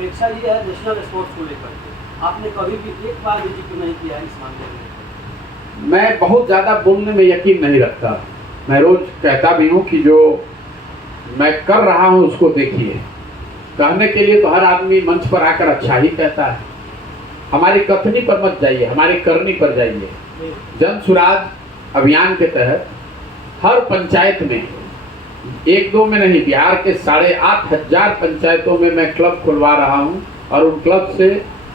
अपेक्षा ये है नेशनल स्पोर्ट्स को लेकर के, आपने कभी भी एक बार भी जिक्र नहीं किया है इस मामले में? मैं बहुत ज़्यादा बोलने में यकीन नहीं रखता। मैं रोज़ कहता भी हूँ कि जो मैं कर रहा हूँ उसको देखिए। कहने के लिए तो हर आदमी मंच पर आकर अच्छा ही कहता है। हमारी कथनी पर मत जाइए, हमारी करनी पर जाइए। जन सुराज अभियान के तहत हर पंचायत में, एक दो में नहीं, बिहार के 8,500 पंचायतों में मैं क्लब खुलवा रहा हूँ और उन क्लब से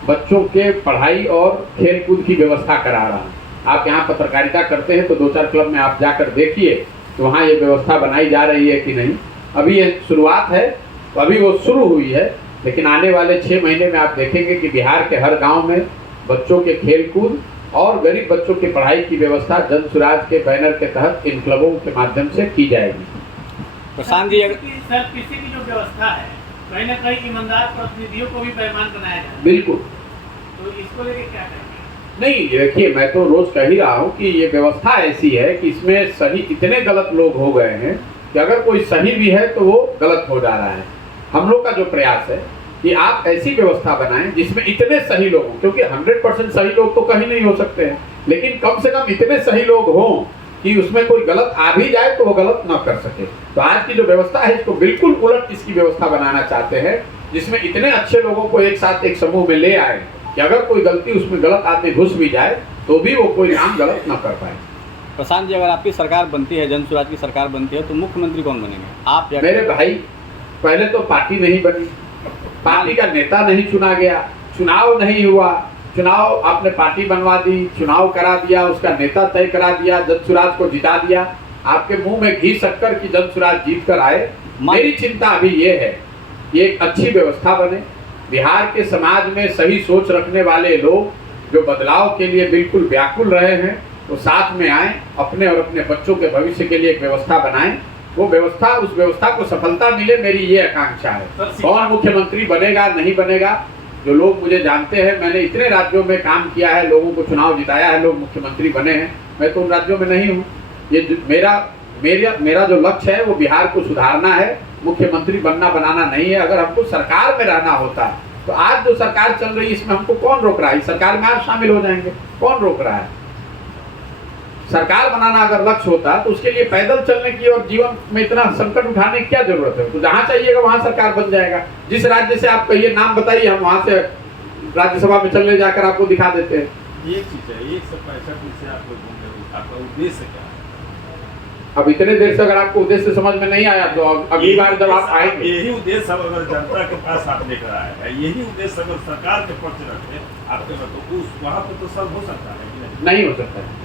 बच्चों के पढ़ाई और खेल कूद की व्यवस्था करा रहा हूँ। आप यहाँ पत्रकारिता करते हैं तो 2-4 क्लब में आप जाकर देखिए तो वहाँ ये व्यवस्था बनाई जा रही है कि नहीं। अभी ये शुरुआत है, तो अभी वो शुरू हुई है, लेकिन आने वाले 6 महीने में आप देखेंगे कि बिहार के हर गांव में बच्चों के खेल कूद और गरीब बच्चों की पढ़ाई की व्यवस्था जन सुराज के बैनर के तहत इन क्लबों के माध्यम से की जाएगी। प्रशांत जी, सर पीसी की जो व्यवस्था है कहीं ना कहीं ईमानदार प्रतिनिधियों को भी बेईमान बनाया जाए, बिल्कुल। तो इसको लेके क्या कहेंगे? नहीं, देखिए, मैं तो रोज कह ही रहा हूँ कि ये व्यवस्था ऐसी है कि इसमें सही इतने गलत लोग हो गए हैं कि अगर कोई सही भी है तो वो गलत हो जा रहा है। हम लोग का जो प्रयास है कि आप ऐसी व्यवस्था बनाएं जिसमें इतने सही लोग हों, क्योंकि 100% सही लोग तो कहीं नहीं हो सकते हैं, लेकिन कम से कम इतने सही लोग हों कि उसमें कोई गलत आ भी जाए तो वो गलत ना कर सके। तो आज की जो व्यवस्था है इसको बिल्कुल उलट इसकी व्यवस्था बनाना चाहते हैं, जिसमें इतने अच्छे लोगों को एक साथ एक समूह में ले आए कि अगर कोई गलती उसमें गलत आदमी घुस भी जाए तो भी वो कोई काम गलत ना कर पाए। प्रशांत जी, अगर आपकी सरकार बनती है, जन सुराज की सरकार बनती है, तो मुख्यमंत्री कौन बनेंगे आप? मेरे भाई, पहले तो पार्टी नहीं बनी, पार्टी का नेता नहीं चुना गया, चुनाव नहीं हुआ, चुनाव आपने पार्टी बनवा दी, चुनाव करा दिया, उसका नेता तय करा दिया, जन सुराज को जिता दिया। आपके मुंह में घी शक्कर की जन सुराज जीत कर आए। मेरी चिंता अभी ये है कि एक अच्छी व्यवस्था बने, बिहार के समाज में सही सोच रखने वाले लोग जो बदलाव के लिए बिल्कुल व्याकुल रहे हैं वो साथ में आए, अपने और अपने बच्चों के भविष्य के लिए एक व्यवस्था बनाएं। वो व्यवस्था, उस व्यवस्था को सफलता मिले, मेरी ये आकांक्षा है। कौन मुख्यमंत्री बनेगा नहीं बनेगा, जो लोग मुझे जानते हैं, मैंने इतने राज्यों में काम किया है, लोगों को चुनाव जिताया है, लोग मुख्यमंत्री बने हैं, मैं तो उन राज्यों में नहीं हूँ। ये मेरा जो लक्ष्य है वो बिहार को सुधारना है, मुख्यमंत्री बनना बनाना नहीं है। अगर हमको सरकार में रहना होता तो आज जो सरकार चल रही है इसमें हमको कौन रोक रहा है? सरकार में आज शामिल हो जाएंगे, कौन रोक रहा है? सरकार बनाना अगर लक्ष्य होता तो उसके लिए पैदल चलने की और जीवन में इतना संकट उठाने की क्या जरूरत है? तो जहाँ चाहिएगा वहाँ सरकार बन जाएगा। जिस राज्य से आप कहिए नाम बताइए, हम वहाँ से राज्यसभा में चलने जाकर आपको दिखा देते हैं। ये चीज है, 165 से आप लोग घूम, आपका उद्देश्य क्या है? अब इतने देर से अगर आपको उद्देश्य समझ में नहीं आया तो अगली बार जब आप आएंगे, यही उद्देश्य अगर जनता के पास आप लेकर आए हैं, यही उद्देश्य अगर सरकार के पक्ष रखे आपके में, तो उस वहाँ पे तो सब हो सकता है। नहीं हो सकता है,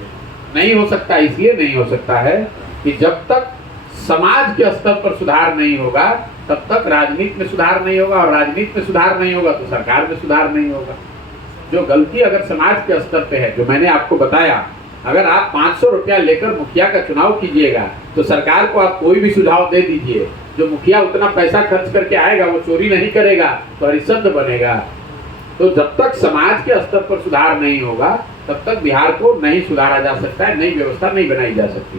नहीं हो सकता। इसलिए नहीं हो सकता है कि जब तक समाज के स्तर पर सुधार नहीं होगा तब तक राजनीति में सुधार नहीं होगा, और राजनीति में सुधार नहीं होगा तो सरकार में सुधार नहीं होगा। जो गलती अगर समाज के स्तर पे है, जो मैंने आपको बताया, अगर आप 500 रुपया लेकर मुखिया का चुनाव कीजिएगा तो सरकार को आप कोई भी सुझाव दे दीजिए, जो मुखिया उतना पैसा खर्च करके आएगा वो चोरी नहीं करेगा तो हरिश्चंद्र बनेगा। तो जब तक समाज के स्तर पर सुधार नहीं होगा तब तक बिहार को नहीं सुधारा जा सकता है, नई व्यवस्था नहीं बनाई जा सकती।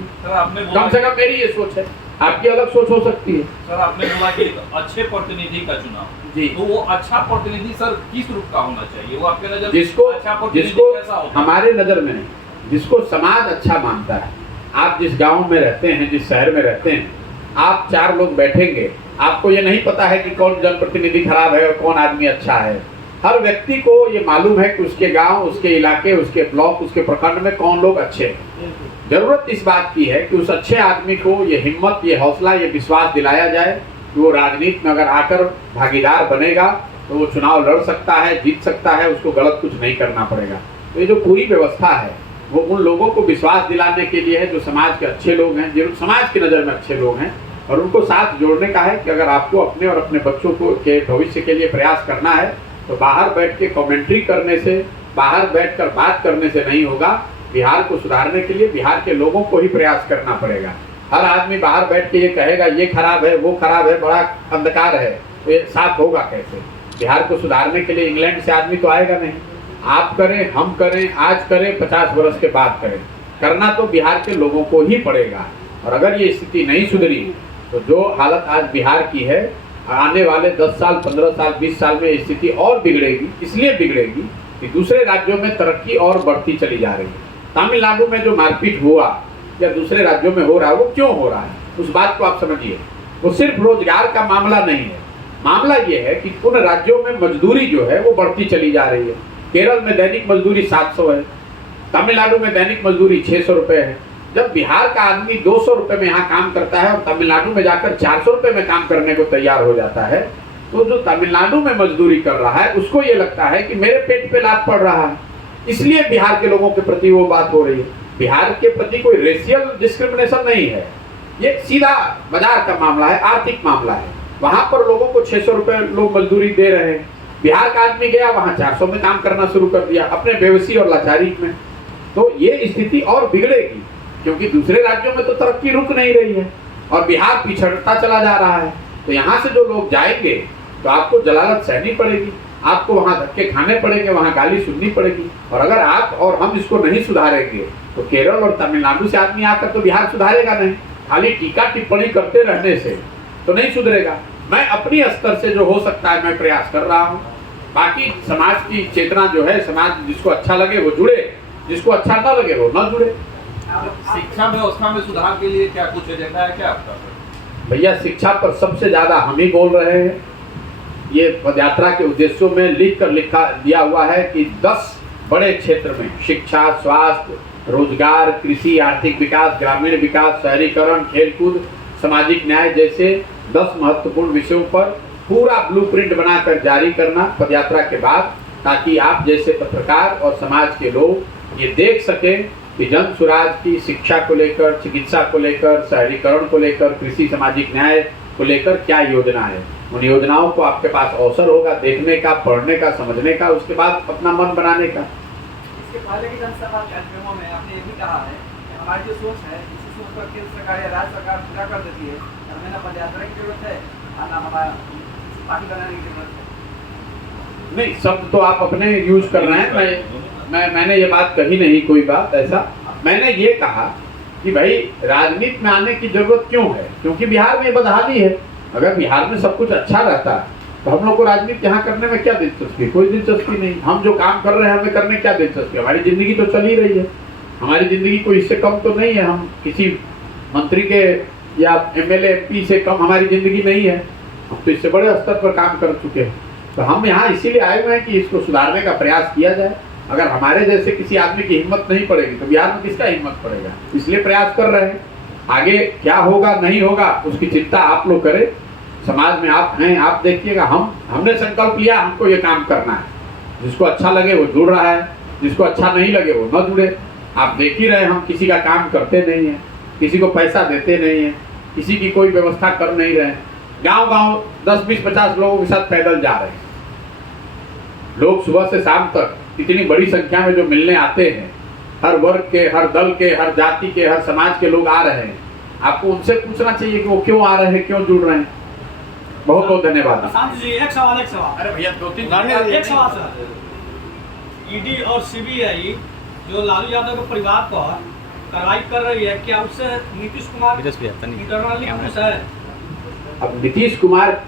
कम से कम मेरी ये सोच है, आपकी अलग सोच हो सकती है। सर, आपने बोला कि अच्छे प्रतिनिधि का चुनाव जी, तो वो अच्छा प्रतिनिधि सर किस रूप का होना चाहिए? वो आपके नजर जिसको अच्छा प्रतिनिधि जिसको कैसा होगा? हमारे नजर में नहीं, जिसको समाज अच्छा मानता है। आप जिस गांव में रहते हैं, जिस शहर में रहते हैं, आप 4 लोग बैठेंगे, आपको ये नहीं पता है कि कौन जनप्रतिनिधि खराब है और कौन आदमी अच्छा है। हर व्यक्ति को ये मालूम है कि उसके गांव, उसके इलाके, उसके ब्लॉक, उसके प्रखंड में कौन लोग अच्छे हैं। जरूरत इस बात की है कि उस अच्छे आदमी को ये हिम्मत, ये हौसला, ये विश्वास दिलाया जाए कि वो राजनीति में अगर आकर भागीदार बनेगा तो वो चुनाव लड़ सकता है, जीत सकता है, उसको गलत कुछ नहीं करना पड़ेगा। तो ये जो पूरी व्यवस्था है वो उन लोगों को विश्वास दिलाने के लिए है जो समाज के अच्छे लोग हैं, जो समाज की नज़र में अच्छे लोग हैं, और उनको साथ जोड़ने का है कि अगर आपको अपने और अपने बच्चों को के भविष्य के लिए प्रयास करना है तो बाहर बैठ के कमेंट्री करने से, बाहर बैठकर बात करने से नहीं होगा। बिहार को सुधारने के लिए बिहार के लोगों को ही प्रयास करना पड़ेगा। हर आदमी बाहर बैठ के ये कहेगा ये खराब है, वो खराब है, बड़ा अंधकार है, तो ये साफ होगा कैसे? बिहार को सुधारने के लिए इंग्लैंड से आदमी तो आएगा नहीं। आप करें, हम करें, आज करें, 50 वर्ष के बाद करें, करना तो बिहार के लोगों को ही पड़ेगा। और अगर ये स्थिति नहीं सुधरी तो जो हालत आज बिहार की है आने वाले 10 साल, 15 साल, 20 साल में स्थिति और बिगड़ेगी। इसलिए बिगड़ेगी कि दूसरे राज्यों में तरक्की और बढ़ती चली जा रही है। तमिलनाडु में जो मारपीट हुआ या दूसरे राज्यों में हो रहा है, वो क्यों हो रहा है, उस बात को आप समझिए। वो सिर्फ रोजगार का मामला नहीं है, मामला ये है कि उन राज्यों में मजदूरी जो है वो बढ़ती चली जा रही है। केरल में दैनिक मजदूरी 700 है, तमिलनाडु में दैनिक मजदूरी 600 रुपये है। जब बिहार का आदमी 200 रुपये में यहाँ काम करता है और तमिलनाडु में जाकर 400 रुपये में काम करने को तैयार हो जाता है, तो जो तमिलनाडु में मजदूरी कर रहा है उसको ये लगता है कि मेरे पेट पे लात पड़ रहा है, इसलिए बिहार के लोगों के प्रति वो बात हो रही है। बिहार के प्रति कोई रेशियल डिस्क्रिमिनेशन नहीं है, ये सीधा बाजार का मामला है, आर्थिक मामला है। वहां पर लोगों को 600 रुपये लोग मजदूरी दे रहे हैं, बिहार का आदमी गया वहां 400 में काम करना शुरू कर दिया अपने बेवसी और लाचारी में। तो ये स्थिति और बिगड़ेगी, क्योंकि दूसरे राज्यों में तो तरक्की रुक नहीं रही है और बिहार पिछड़ता चला जा रहा है। तो यहाँ से जो लोग जाएंगे तो आपको जलालत सहनी पड़ेगी, आपको वहाँ धक्के खाने पड़ेंगे, वहाँ गाली सुननी पड़ेगी। और अगर आप और हम इसको नहीं सुधारेंगे तो केरल और तमिलनाडु से आदमी आकर तो बिहार सुधारेगा नहीं। खाली टीका टिप्पणी करते रहने से तो नहीं सुधरेगा। मैं अपनी स्तर से जो हो सकता है मैं प्रयास कर रहा हूँ। बाकी समाज की चेतना जो है, समाज जिसको अच्छा लगे वो जुड़े, जिसको अच्छा न लगे वो न जुड़े। शिक्षा व्यवस्था में सुधार के लिए क्या कुछ एजेंडा है क्या आपका? भैया शिक्षा पर सबसे ज्यादा हम ही बोल रहे हैं। ये पदयात्रा के उद्देश्यों में लिखा दिया हुआ है कि 10 बड़े क्षेत्र में शिक्षा, स्वास्थ्य, रोजगार, कृषि, आर्थिक विकास, ग्रामीण विकास, शहरीकरण, खेलकूद, सामाजिक न्याय जैसे 10 महत्वपूर्ण विषयों पर पूरा ब्लूप्रिंट बनाकर जारी करना पदयात्रा के बाद, ताकि आप जैसे पत्रकार और समाज के लोग ये देख सकें कि जन सुराज की शिक्षा को लेकर, चिकित्सा को लेकर, शहरीकरण को लेकर, कृषि, सामाजिक न्याय को लेकर क्या योजना है। उन योजनाओं को आपके पास अवसर होगा देखने का, पढ़ने का, समझने का, उसके बाद अपना मन बनाने का। इसके पहले की जनसभा कार्यक्रमों में आपने ये भी कहा है कि हमारी जो सोच है इसी सोच पर केंद्र सरकार या राज्य सरकार पूरा कर देती है। हमें ना पदयात्रा की जरूरत है और ना हमारा पार्टी बनाने की जरूरत है। नहीं, शब्द तो आप अपने यूज कर रहे हैं। मैंने ये बात कही नहीं, कोई बात ऐसा। मैंने ये कहा कि भाई राजनीति में आने की जरूरत क्यों है, क्योंकि बिहार में बदहाली है। अगर बिहार में सब कुछ अच्छा रहता तो हम लोग को राजनीति यहाँ करने में क्या दिलचस्पी? कोई दिलचस्पी नहीं। हम जो काम कर रहे हैं हमें करने क्या दिलचस्पी? हमारी जिंदगी तो चल ही रही है, हमारी जिंदगी कोई इससे कम तो नहीं है। हम किसी मंत्री के या MLA MP से कम हमारी जिंदगी नहीं है। हम तो इससे बड़े स्तर पर काम कर चुके हैं। तो हम यहाँ इसीलिए आए हुए हैं कि इसको सुधारने का प्रयास किया जाए। अगर हमारे जैसे किसी आदमी की हिम्मत नहीं पड़ेगी तो बिहार में किसका हिम्मत पड़ेगा? इसलिए प्रयास कर रहे हैं। आगे क्या होगा नहीं होगा उसकी चिंता आप लोग करें। समाज में आप हैं, आप देखिएगा। हमने संकल्प लिया, हमको ये काम करना है। जिसको अच्छा लगे वो जुड़ रहा है, जिसको अच्छा नहीं लगे वो न जुड़े। आप देख ही रहे, हम किसी का काम करते नहीं हैं, किसी को पैसा देते नहीं हैं, किसी की कोई व्यवस्था कर नहीं रहे। गांव-गांव 10, 20, 50 लोगों के साथ पैदल जा रहे हैं। लोग सुबह से शाम तक इतनी बड़ी संख्या में जो मिलने आते हैं, हर वर्ग के, हर दल के, हर जाति के, हर समाज के लोग आ रहे हैं। आपको उनसे पूछना चाहिए कि वो क्यों आ रहे हैं, क्यों जुड़ रहे हैं। बहुत बहुत धन्यवाद। शांत जी, एक सवाल। अरे भैया 2-3 एक सवाल सर। ईडी और CBI जो लालू यादव के परिवार पर कार्रवाई कर रही है, क्या उससे नीतीश कुमार इंटरनली खुश है? अब नीतीश कुमार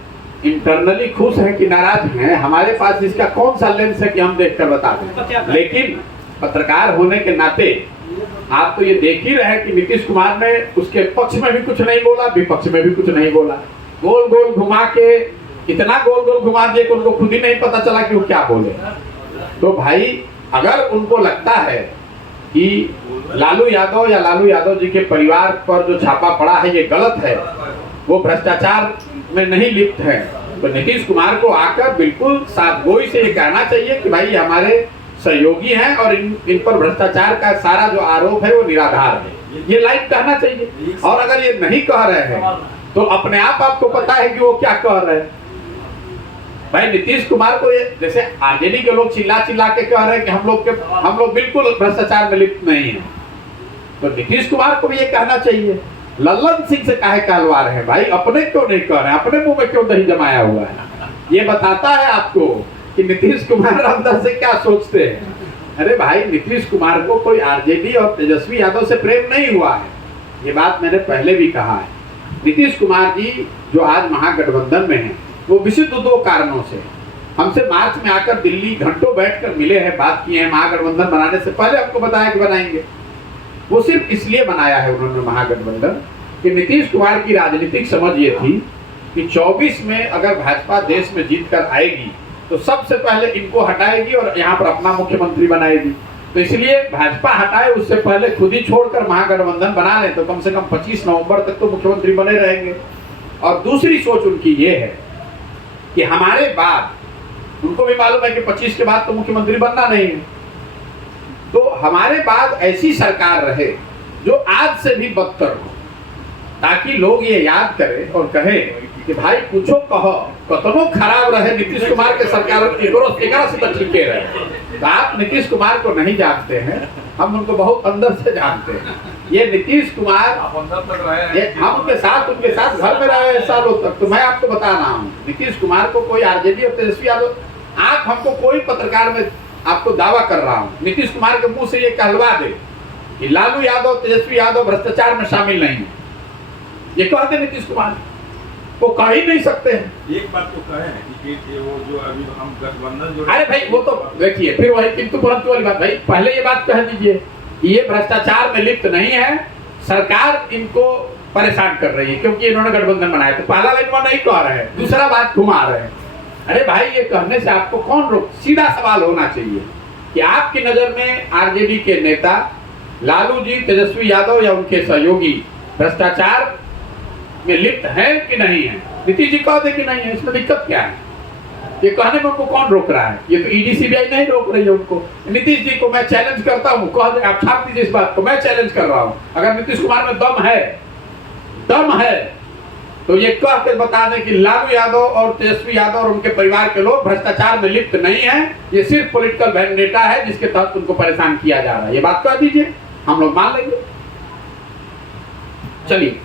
इंटरनली खुश है कि नाराज हैं, हमारे पास इसका कौन सा लेंस है कि हम देखकर बता दें। लेकिन पत्रकार होने के नाते आप तो ये देख ही रहे हैं कि नीतीश कुमार ने उसके पक्ष में भी कुछ नहीं बोला, विपक्ष में भी कुछ नहीं बोला। गोल गोल घुमा के, इतना गोल गोल घुमा दिए कि उनको खुद ही नहीं पता चला कि वो क्या बोले। तो भाई अगर उनको लगता है कि लालू यादव या लालू यादव जी के परिवार पर जो छापा पड़ा है ये गलत है, वो भ्रष्टाचार में नहीं लिप्त है, तो नीतीश कुमार को आकर बिल्कुल साफगोई से ये कहना चाहिए कि भाई हमारे सहयोगी हैं और इन पर भ्रष्टाचार का सारा जो आरोप है वो निराधार है। ये लाइव कहना चाहिए। और अगर ये नहीं कह रहे हैं तो अपने आप आपको पता है कि वो क्या कह रहे हैं। भाई नीतीश कुमार को ये, जैसे आरजेडी के लोग चिल्ला चिल्ला के कह रहे हैं कि हम लोग बिल्कुल भ्रष्टाचार में लिप्त नहीं है, तो नीतीश कुमार को भी ये कहना चाहिए। लल्लन सिंह से काहे कहलवा रहे हैं भाई? अपने क्यों नहीं कह रहे हैं? अपने मुंह में क्यों दही जमाया हुआ है? ये बताता है आपको कि नीतीश कुमार अंदर से क्या सोचते हैं। अरे भाई नीतीश कुमार को कोई आरजेडी और तेजस्वी यादव से प्रेम नहीं हुआ है, ये बात मैंने पहले भी कहा है। नीतीश कुमार जी जो आज महागठबंधन में हैं, वो विशुद्ध 2 कारणों से हमसे मार्च में आकर दिल्ली घंटों बैठकर मिले हैं, बात किए हैं। महागठबंधन बनाने से पहले हमको बताया कि बनाएंगे। वो सिर्फ इसलिए बनाया है उन्होंने महागठबंधन कि नीतीश कुमार की राजनीतिक समझ ये थी कि 24 में अगर भाजपा देश में जीत कर आएगी तो सबसे पहले इनको हटाएगी और यहाँ पर अपना मुख्यमंत्री बनाएगी। तो इसलिए भाजपा हटाए उससे पहले खुद ही छोड़कर महागठबंधन बना लें तो कम से कम 25 नवंबर तक तो मुख्यमंत्री बने रहेंगे। और दूसरी सोच उनकी ये है कि हमारे बाद, उनको भी मालूम है कि 25 के बाद तो मुख्यमंत्री बनना नहीं है, तो हमारे बाद ऐसी सरकार रहे जो आज से भी बदतर हो, ताकि लोग ये याद करें और कहें कि भाई कुछो कहो कतनो खराब रहे नीतीश कुमार के सरकार से तो ठीक रहे। तो आप नीतीश कुमार को नहीं जानते हैं, हम उनको बहुत अंदर से जानते हैं। ये नीतीश कुमार आप अंदर तक रहे हैं, हम उनके साथ घर में रहे सालों तक। तो मैं आपको बता रहा हूँ, नीतीश कुमार को कोई आरजेडी और तेजस्वी यादव, आप हमको कोई पत्रकार में आपको दावा कर रहा हूँ, नीतीश कुमार के मुंह से ये कहलवा दे कि लालू यादव तेजस्वी यादव भ्रष्टाचार में शामिल नहीं है, ये कहते नीतीश कुमार वो कह ही नहीं सकते हैं। एक बात तो कहे कि वो जो अभी हम गठबंधन जो, अरे भाई वो तो देखिए फिर वही किंतु परंतु वाली बात। भाई पहले ये बात कह दीजिए कि ये भ्रष्टाचार में लिप्त नहीं है, सरकार इनको परेशान कर रही है क्योंकि इन्होंने गठबंधन बनाया। तो पहला लाइन वो नहीं कह रहे हैं, दूसरा बात घुमा रहे हैं। अरे भाई ये कहने से आपको कौन रोक, सीधा सवाल होना चाहिए कि आपकी नजर में आरजेडी के नेता लालू जी, तेजस्वी यादव या उनके सहयोगी भ्रष्टाचार में लिप्त है कि नहीं है? नीतीश जी कह दे कि नहीं है, इसमें दिक्कत क्या है? ये कहने में उनको कौन रोक रहा है? ये तो ईडी सीबीआई नहीं रोक रही है उनको। नीतीश जी को मैं चैलेंज करता हूँ, कह दे, आप छाप दीजिए इस बात को, मैं चैलेंज कर रहा हूँ। अगर नीतीश कुमार में दम है तो ये कह के बता दें कि लालू यादव और तेजस्वी यादव और उनके परिवार के लोग भ्रष्टाचार में लिप्त नहीं है, ये सिर्फ पॉलिटिकल वेंडेटा है जिसके तहत उनको परेशान किया जा रहा है। ये बात कह दीजिए, हम लोग मान लेंगे। चलिए।